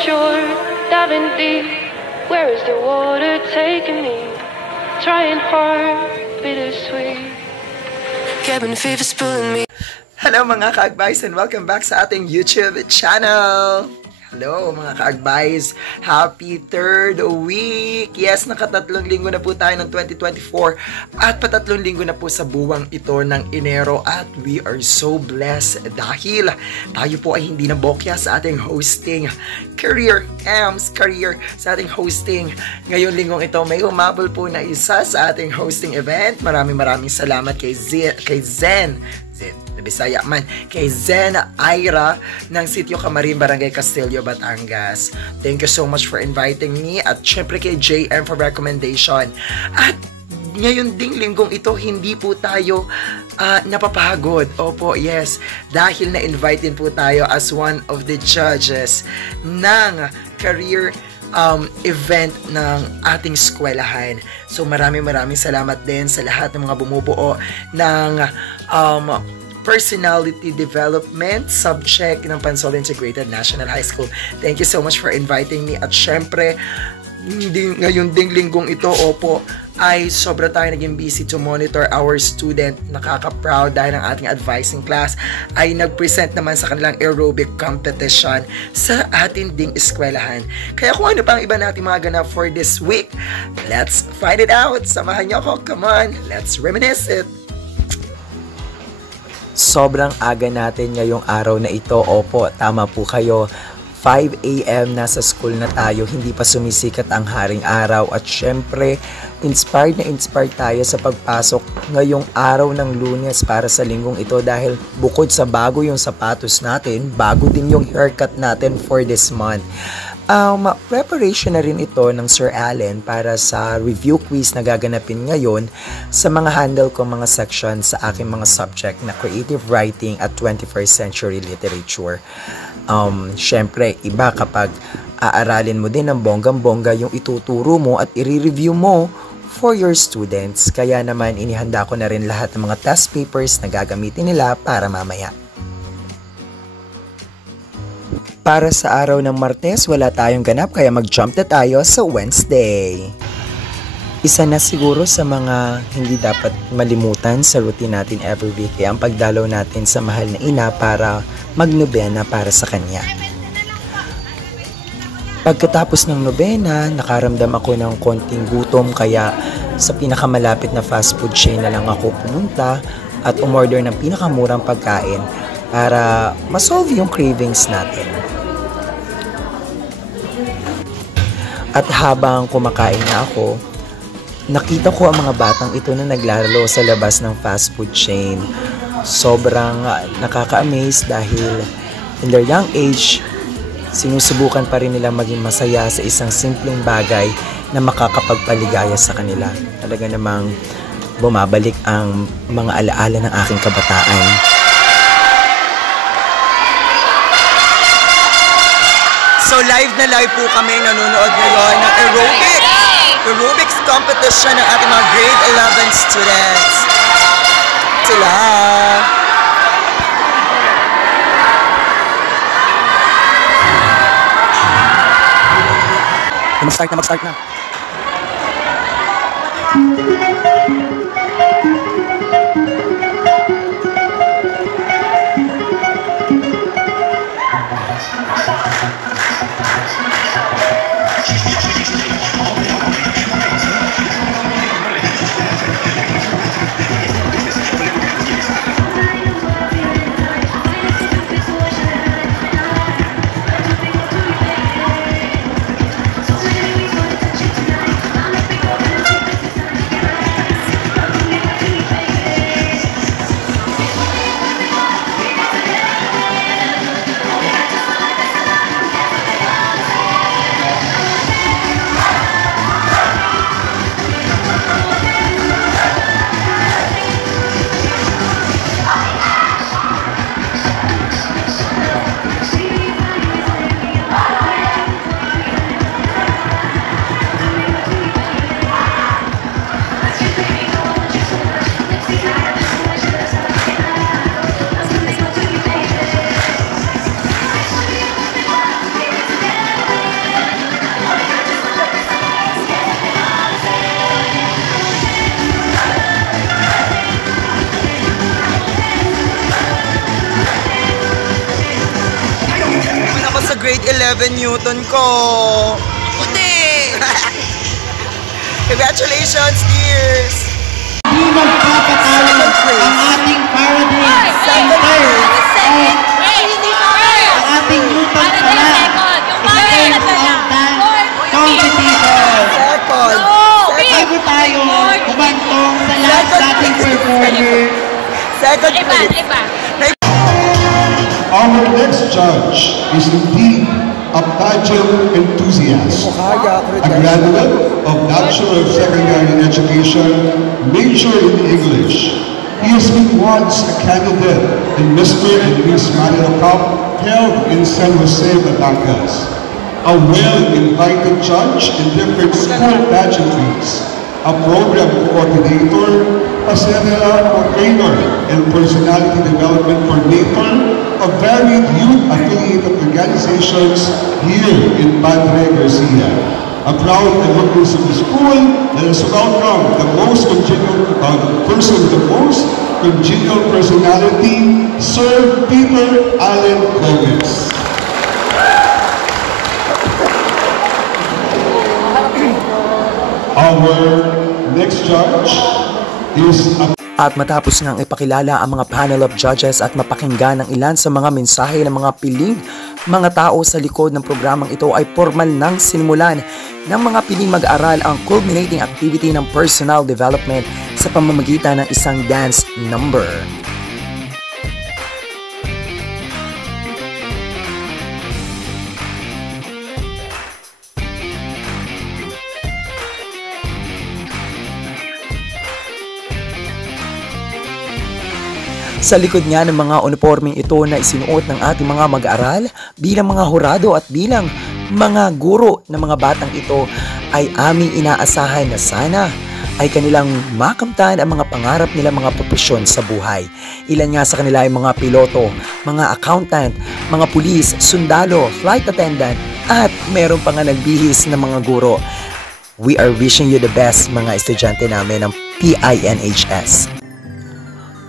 shore, diving deep. Where is the water taking me? Trying hard, bittersweet. Cabin fever's pulling me. Hello mga ka-advice and welcome back sa ating YouTube channel. Hello mga ka-advice, happy third week! Yes, nakatatlong linggo na po tayo ng 2024 at patatlong linggo na po sa buwang ito ng Enero at we are so blessed dahil tayo po ay hindi na bokya sa ating hosting career sa ating hosting. Ngayong linggong ito may humabol po na isa sa ating hosting event. Maraming salamat kay Zen Bisaya man, kay Zen Ira ng Sitio Camarin, Barangay Castillo, Batangas. Thank you so much for inviting me at syempre kay JM for recommendation. At ngayon ding linggong ito, hindi po tayo napapagod. Opo, yes, dahil na-invite din po tayo as one of the judges ng career event ng ating eskwelahan. So maraming salamat din sa lahat ng mga bumubuo ng Personality Development subject ng Pansol Integrated National High School. Thank you so much for inviting me. At syempre, ngayon ding linggong ito, opo, ay sobra tayo naging busy to monitor our student. Nakaka-proud dahil ang ating advising class ay nag-present naman sa kanilang aerobic competition sa ating ding eskwelahan. Kaya kung ano pang iba natin mga ganap for this week, let's find it out. Samahan niyo ako. Come on, let's reminisce it. Sobrang aga natin ngayong araw na ito. Opo, tama po kayo. 5 AM nasa school na tayo, hindi pa sumisikat ang haring araw at syempre, inspired tayo sa pagpasok ngayong araw ng Lunes para sa linggong ito dahil bukod sa bago yung sapatos natin, bago din yung haircut natin for this month. Preparation na rin ito ng Sir Allen para sa review quiz na gaganapin ngayon sa mga handle ko mga section sa aking mga subject na creative writing at 21st century literature. Syempre, iba kapag aaralin mo din ng bonggang-bongga yung ituturo mo at i-review mo for your students. Kaya naman inihanda ko na rin lahat ng mga test papers na gagamitin nila para mamaya. Para sa araw ng Martes, wala tayong ganap kaya mag-jump na tayo sa Wednesday. Isa na siguro sa mga hindi dapat malimutan sa routine natin every week ay ang pagdalaw natin sa mahal na ina para magnobena para sa kanya. Pagkatapos ng nobena, nakaramdam ako ng konting gutom kaya sa pinakamalapit na fast food chain na lang ako pumunta at umorder ng pinakamurang pagkain para masolve yung cravings natin. At habang kumakain na ako, nakita ko ang mga batang ito na naglalaro sa labas ng fast food chain. Sobrang nakaka-amaze dahil in their young age, sinusubukan pa rin nila maging masaya sa isang simpleng bagay na makakapagpaligaya sa kanila. Talaga namang bumabalik ang mga alaala ng aking kabataan. So live na live po kami nanonood ngayon ng aerobics competition ng ating mga grade 11 students. Sila! Mag-start na. grade 11 Newton ko. Puti! Congratulations, dears! Hindi magpapatalo ang ating paradigm center ang ating lupang pala in terms of dance competition. Second! Bago tayo kumantong sa last nating performer. Second place. Our next judge is indeed a pageant enthusiast, a graduate of Bachelor of Secondary Education, major in English. He has been once a candidate in Mr. and Miss Manila Cup held in San Jose, Batangas. A well-invited judge in different school pageantries, a program coordinator, a seminar coordinator in personality development coordinator of varied youth-affiliated organizations here in Padre Garcia. A proud alumnus of the school, let us welcome the most congenial person with the most congenial personality, Sir Peter Allen Gomez. Our next judge is At matapos ngang ipakilala ang mga panel of judges at mapakinggan ang ilan sa mga mensahe ng mga piling mga tao sa likod ng programang ito ay formal nang sinimulan ng mga piling mag-aral ang culminating activity ng personal development sa pamamagitan ng isang dance number. Sa likod nga ng mga uniformeng ito na isinuot ng ating mga mag-aaral bilang mga hurado at bilang mga guro ng mga batang ito ay aming inaasahan na sana ay kanilang makamtan ang mga pangarap nila mga propesyon sa buhay. Ilan nga sa kanila ay mga piloto, mga accountant, mga pulis, sundalo, flight attendant at meron pa nga nagbihis na mga guro. We are wishing you the best mga estudyante namin ng PINHS.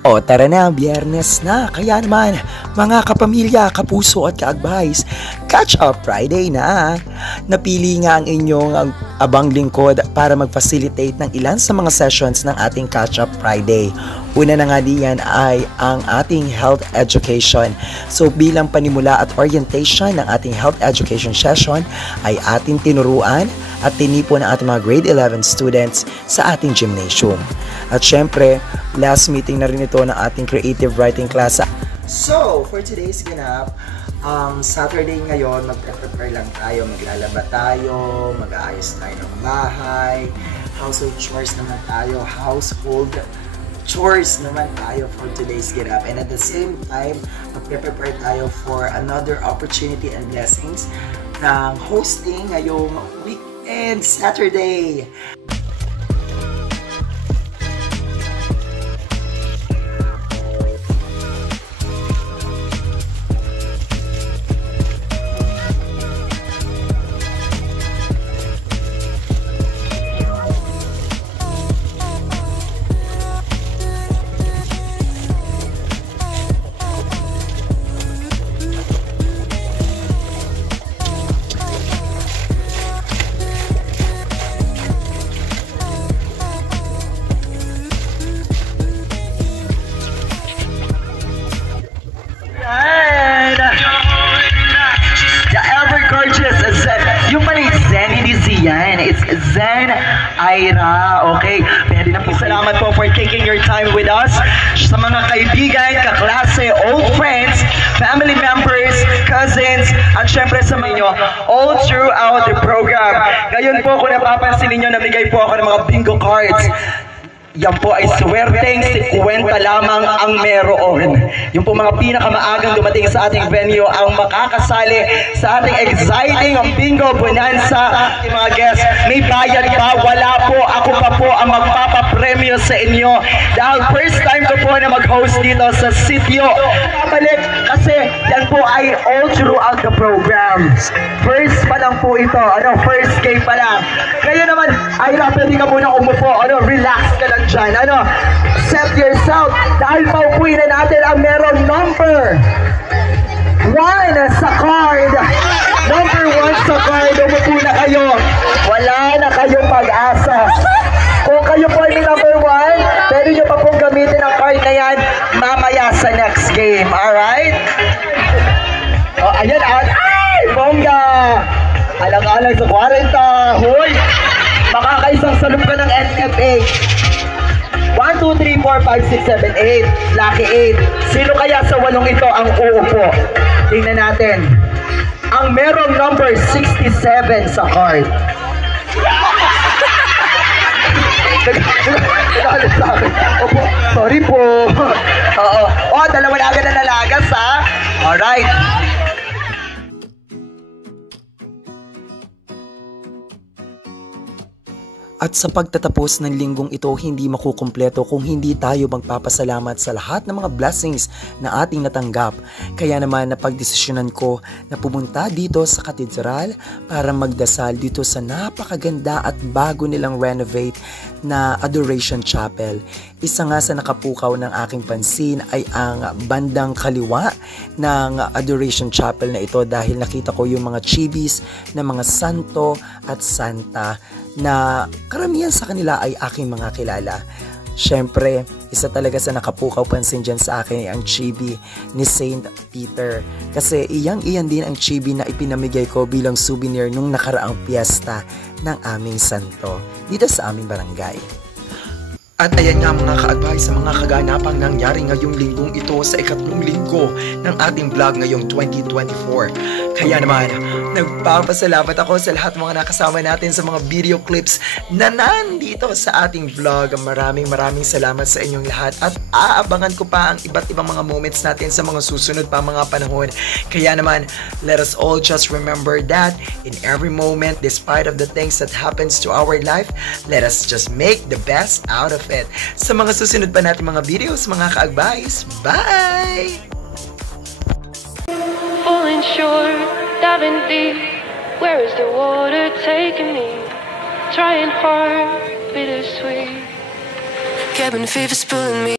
O tara na, Biyernes na. Kaya naman, mga kapamilya, kapuso at ka-advice, Catch Up Friday na. Napili nga ang inyong abang lingkod para mag-facilitate ng ilan sa mga sessions ng ating Catch Up Friday. Una na nga diyan ay ang ating health education. So bilang panimula at orientation ng ating health education session ay ating tinuruan at tinipon ng ating mga grade 11 students sa ating gymnasium. At syempre, last meeting na rin ito ng ating creative writing class. So, for today's ganap, Saturday ngayon, mag-prepare lang tayo, maglalaba tayo, mag-aayos tayo ng bahay, household chores naman tayo for today's ganap. And at the same time, mag-prepare tayo for another opportunity and blessings ng hosting ngayong weekend, Saturday. It's Zen Ira. Okay, pwede na po. Salamat po for taking your time with us. Sa mga kaibigan, kaklase, old friends, family members, cousins, at syempre sa mga inyo all throughout the program. Ngayon po, kung napapansin ninyo, namigay po ako ng mga bingo cards. Yan po ay swerteng 50 lamang ang meron. Yung po mga pinakamaagang dumating sa ating venue ang makakasali sa ating exciting bingo bonanza. Mga guests, may bayad ba? Wala po. Ako pa po ang magpapapremyo sa inyo. Dahil first time ko po na mag-host dito sa sitio. Balik kasi yan po ay all throughout the program. First pa lang po ito. First game pa lang. Ngayon naman, Ira, pwede ka muna umupo. Relax ka lang dyan. Set yourself. Dahil paupuin na natin ang meron number 1 sa card. Alang-alang sa 40. Hoy! Makakaisang salub ka ng NFA. 1, 2, 3, 4, 5, 6, 7, 8. Lucky 8. Sino kaya sa 8 ito ang uupo? Tingnan natin. Ang merong number 67 sa card. Nagalit sa akin. Opo, sorry po. Oo. Oh, dalawa na agad na nalagas, ha? Alright. At sa pagtatapos ng linggong ito, hindi makukumpleto kung hindi tayo magpapasalamat sa lahat ng mga blessings na ating natanggap. Kaya naman napagdesisyonan ko na pumunta dito sa katedral para magdasal dito sa napakaganda at bago nilang renovate na Adoration Chapel. Isa nga sa nakapukaw ng aking pansin ay ang bandang kaliwa ng Adoration Chapel na ito dahil nakita ko yung mga chibis na mga santo at santa na karamihan sa kanila ay aking mga kilala. Siyempre, isa talaga sa nakapukaw pansin dyan sa akin ay ang chibi ni Saint Peter. Kasi iyang-iyan din ang chibi na ipinamigay ko bilang souvenir nung nakaraang piyesta ng aming santo dito sa aming barangay. At ayan nga mga ka-advice sa mga kaganapang nangyari ngayong linggong ito sa ikatlong linggo ng ating vlog ngayong 2024. Kaya naman, nagpapasalamat ako sa lahat mga nakasama natin sa mga video clips na nandito sa ating vlog. Maraming salamat sa inyong lahat at aabangan ko pa ang iba't ibang mga moments natin sa mga susunod pa mga panahon. Kaya naman, let us all just remember that in every moment, despite of the things that happens to our life, let us just make the best out of it. Sa mga susunod pa natin mga videos, mga ka-advice, bye! Falling short, diving deep. Where is the water taking me? Trying hard, bittersweet. Cabin fever's pulling me.